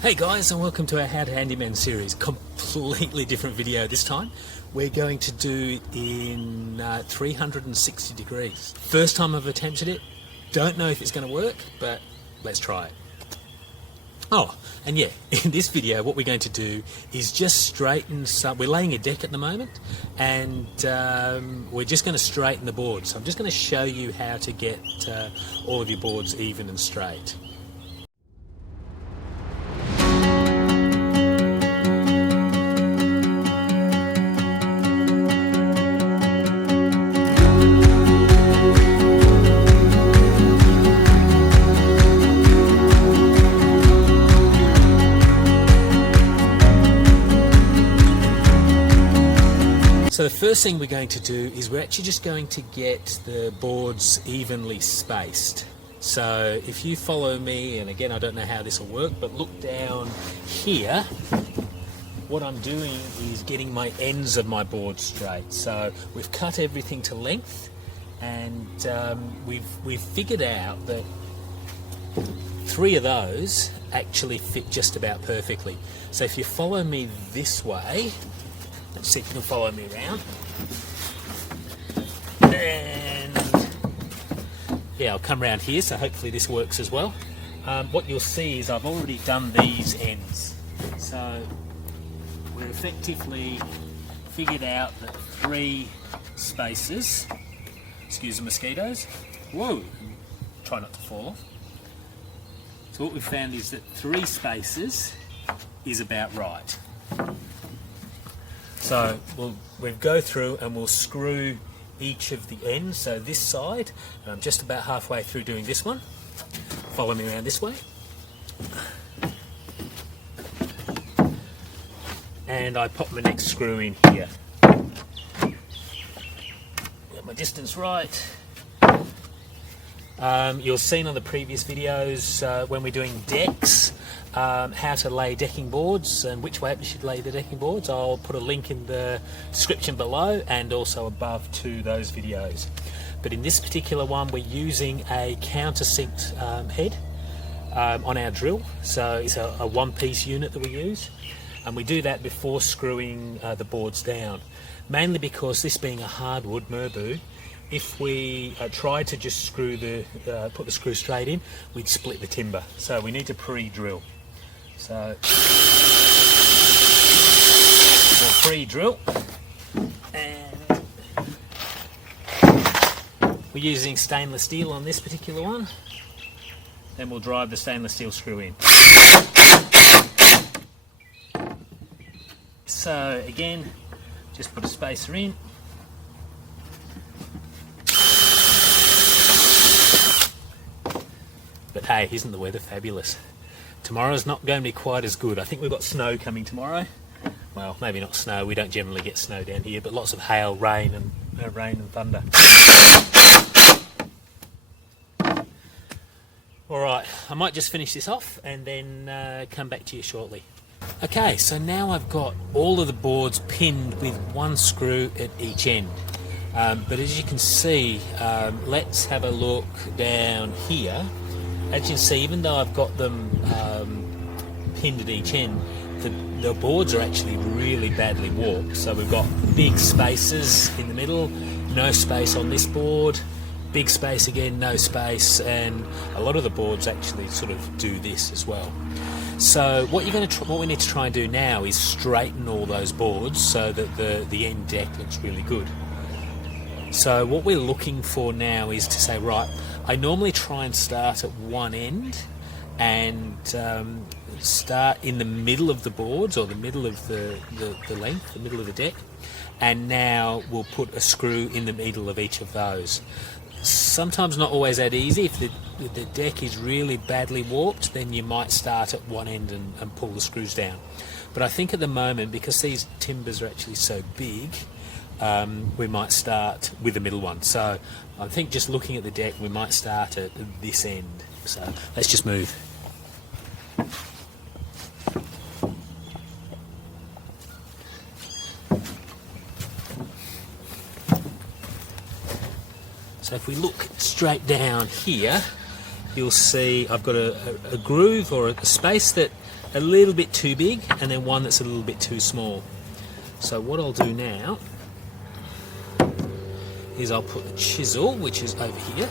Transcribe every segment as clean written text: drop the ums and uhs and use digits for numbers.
Hey guys, and welcome to our How to Handyman series. Completely different video this time. We're going to do in 360 degrees. First time I've attempted it. Don't know if it's going to work, but let's try it. Oh, and yeah, in this video what we're going to do is just straighten some. We're laying a deck at the moment, and we're just going to straighten the boards. So I'm just going to show you how to get all of your boards even and straight. So the first thing we're going to do is we're actually just going to get the boards evenly spaced. So if you follow me, and again I don't know how this will work, but look down here, what I'm doing is getting my ends of my board straight. So we've cut everything to length, and we've figured out that 3 of those actually fit just about perfectly. So if you follow me this way, let's see if you can follow me around. And yeah, I'll come around here, so hopefully this works as well. What you'll see is I've already done these ends. So we're effectively figured out that 3 spaces, excuse the mosquitoes, whoa, try not to fall off. So what we've found is that 3 spaces is about right. So we'll go through and we'll screw each of the ends. So this side, and I'm just about halfway through doing this one. Follow me around this way. And I pop my next screw in here. Get my distance right. You've seen on the previous videos when we're doing decks, how to lay decking boards and which way you should lay the decking boards. I'll put a link in the description below and also above to those videos. But in this particular one we're using a countersinked head on our drill. So it's a one-piece unit that we use, and we do that before screwing the boards down, mainly because this being a hardwood merbau, if we tried to just screw put the screw straight in, we'd split the timber. So we need to pre-drill. So we'll pre-drill, and we're using stainless steel on this particular one. Then we'll drive the stainless steel screw in. So again, just put a spacer in. But hey, isn't the weather fabulous? Tomorrow's not going to be quite as good. I think we've got snow coming tomorrow. Well, maybe not snow. We don't generally get snow down here, but lots of hail, rain and thunder. All right, I might just finish this off and then come back to you shortly. Okay, so now I've got all of the boards pinned with 1 screw at each end. But as you can see, let's have a look down here. As you can see, even though I've got them pinned at each end, the boards are actually really badly warped. So we've got big spaces in the middle, no space on this board, big space again, no space, and a lot of the boards actually sort of do this as well. So what we need to try and do now is straighten all those boards so that the end deck looks really good. So what we're looking for now is to say, right, I normally try and start at one end and start in the middle of the boards, or the middle of the length, the middle of the deck, and now we'll put a screw in the middle of each of those. Sometimes not always that easy. If the deck is really badly warped, then you might start at one end and pull the screws down. But I think at the moment, because these timbers are actually so big, we might start with the middle one. So I think just looking at the deck, we might start at this end. So let's just move. So if we look straight down here, you'll see I've got a groove or a space that a little bit too big and then one that's a little bit too small. So what I'll do now is I'll put the chisel, which is over here.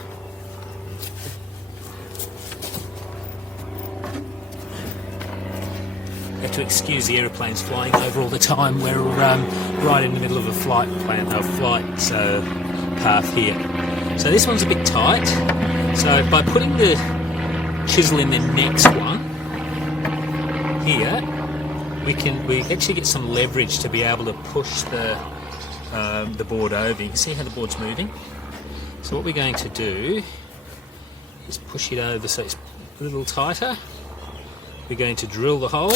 Have to excuse the aeroplanes flying over all the time. We're right in the middle of a flight path here. So this one's a bit tight. So by putting the chisel in the next one here, we actually get some leverage to be able to push the board over. You can see how the board's moving. So what we're going to do is push it over so it's a little tighter. We're going to drill the hole,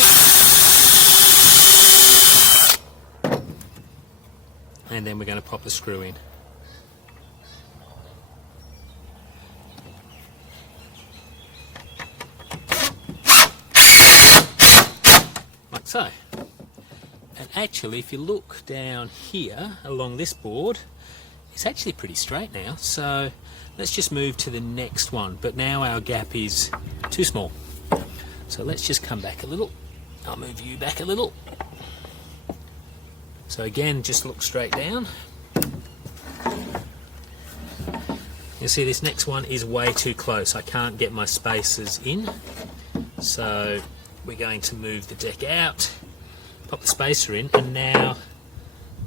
and then we're going to pop the screw in. Like so. And actually, if you look down here along this board, it's actually pretty straight now. So let's just move to the next one. But now our gap is too small. So let's just come back a little. I'll move you back a little. So again, just look straight down. You see this next one is way too close. I can't get my spacers in. So we're going to move the deck out, pop the spacer in, and now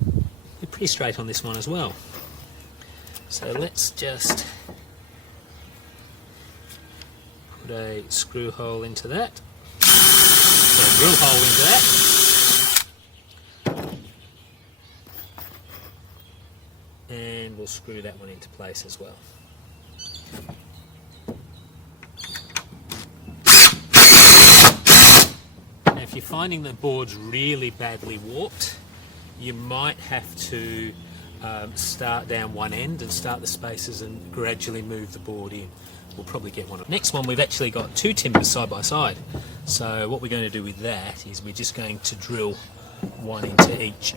you're pretty straight on this one as well. So let's just put a screw hole into that. So a drill hole into that. And we'll screw that one into place as well. Now if you're finding the board's really badly warped, you might have to start down one end and start the spacers and gradually move the board in. We'll probably get one. Next one, we've actually got two timbers side by side. So what we're going to do with that is we're just going to drill one into each.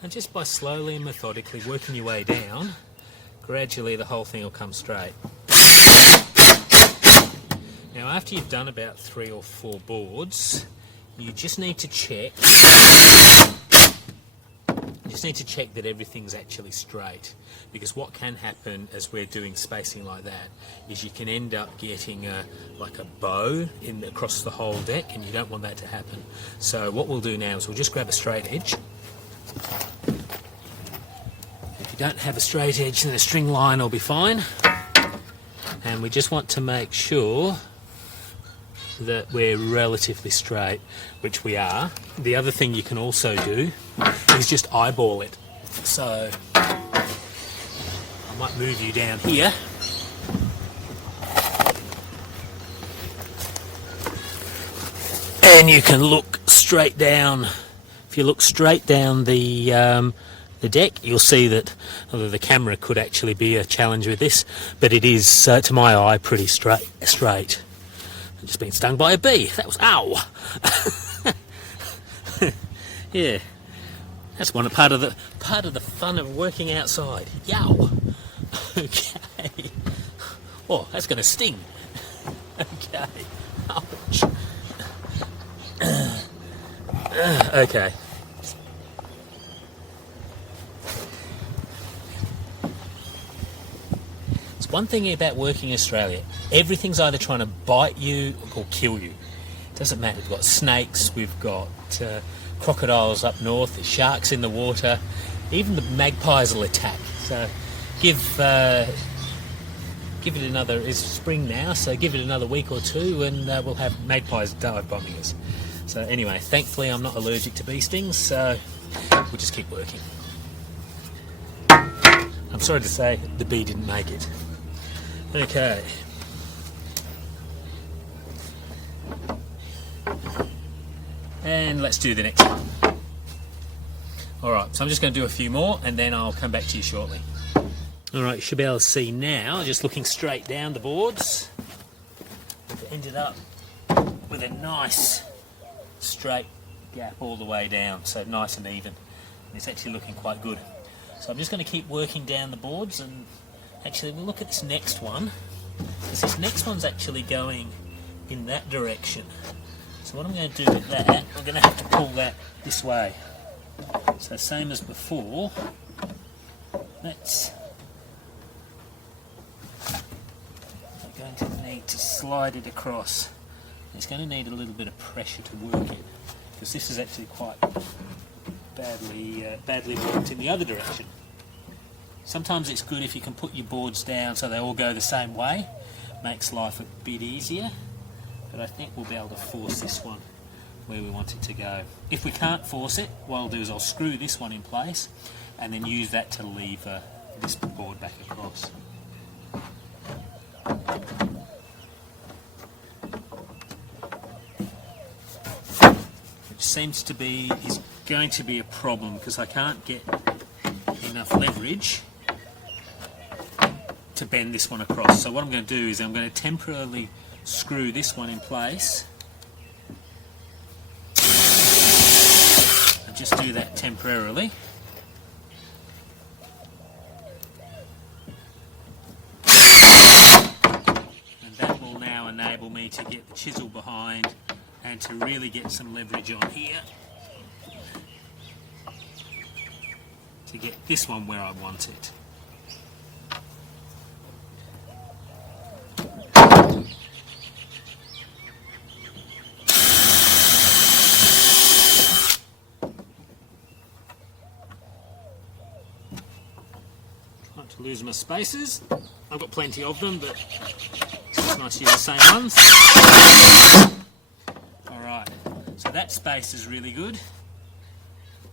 And just by slowly and methodically working your way down, gradually the whole thing will come straight. Now after you've done about 3 or 4 boards, you just need to check that everything's actually straight, because what can happen as we're doing spacing like that is you can end up getting like a bow across the whole deck, and you don't want that to happen. So what we'll do now is we'll just grab a straight edge. If you don't have a straight edge, then a string line will be fine. And we just want to make sure that we're relatively straight, which we are. The other thing you can also do is just eyeball it. So I might move you down here. And you can look straight down. If you look straight down the deck, you'll see that, although the camera could actually be a challenge with this, but it is, to my eye, pretty straight. I've just been stung by a bee. That was, ow! Yeah, that's part of the fun of working outside. Yow! Okay. Oh, that's going to sting. Okay. Ouch. Okay. It's one thing about working in Australia. Everything's either trying to bite you or kill you. It doesn't matter. We've got snakes, we've got crocodiles up north, there's sharks in the water, even the magpies will attack. So give it another, it's spring now, so give it another week or two and we'll have magpies dive bombing us. So anyway, thankfully I'm not allergic to bee stings, so we'll just keep working. I'm sorry to say the bee didn't make it. Okay. And let's do the next one. Alright, so I'm just going to do a few more and then I'll come back to you shortly. Alright, you should be able to see now, just looking straight down the boards, we've ended up with a nice straight gap all the way down, so nice and even. It's actually looking quite good. So I'm just going to keep working down the boards, and actually we'll look at this next one, because this next one's actually going in that direction. So what I'm going to do with that, I'm going to have to pull that this way. So same as before, I'm going to need to slide it across. It's going to need a little bit of pressure to work in, because this is actually quite badly worked in the other direction. Sometimes it's good if you can put your boards down so they all go the same way. Makes life a bit easier, but I think we'll be able to force this one where we want it to go. If we can't force it, what I'll do is I'll screw this one in place and then use that to lever this board back across. Seems to be is going to be a problem because I can't get enough leverage to bend this one across. So what I'm going to do is I'm going to temporarily screw this one in place, and just do that temporarily. And that will now enable me to get the chisel behind and to really get some leverage on here to get this one where I want it. Trying to lose my spaces. I've got plenty of them, but it's nice to use the same ones. So that space is really good.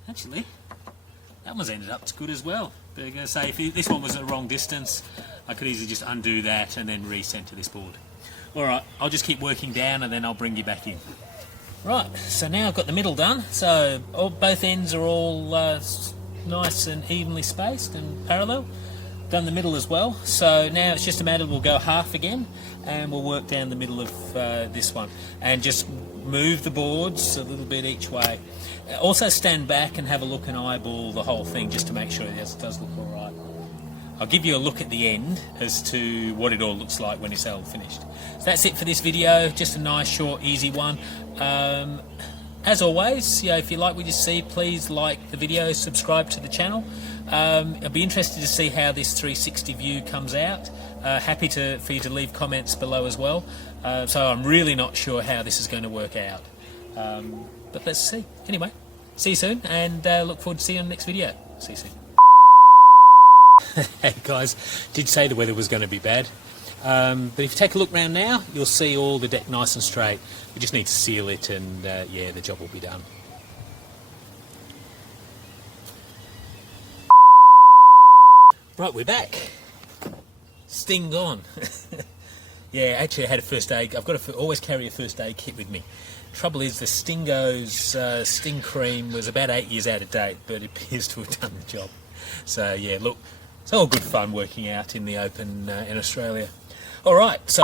Actually, that one's ended up good as well. But I'm going to say, if this one was the wrong distance, I could easily just undo that and then recenter this board. Alright, I'll just keep working down and then I'll bring you back in. Right, so now I've got the middle done. So both ends are all nice and evenly spaced and parallel. Done the middle as well. So now it's just a matter, we'll go half again and we'll work down the middle of this one. And just move the boards a little bit each way. Also stand back and have a look and eyeball the whole thing just to make sure it does look alright. I'll give you a look at the end as to what it all looks like when it's all finished. So that's it for this video, just a nice short easy one. As always, if you like what you see, please like the video, subscribe to the channel. I'll be interested to see how this 360 view comes out. Happy for you to leave comments below as well. So I'm really not sure how this is going to work out. But let's see. Anyway, see you soon, and look forward to seeing you in the next video. See you soon. Hey guys, did say the weather was going to be bad. But if you take a look around now, you'll see all the deck nice and straight. We just need to seal it, and yeah, the job will be done. Right, we're back. Sting gone. Yeah, actually I had a first aid. I've got to always carry a first aid kit with me. Trouble is, the Stingo's Sting cream was about 8 years out of date, but it appears to have done the job. So yeah, look, it's all good fun working out in the open in Australia. All right, so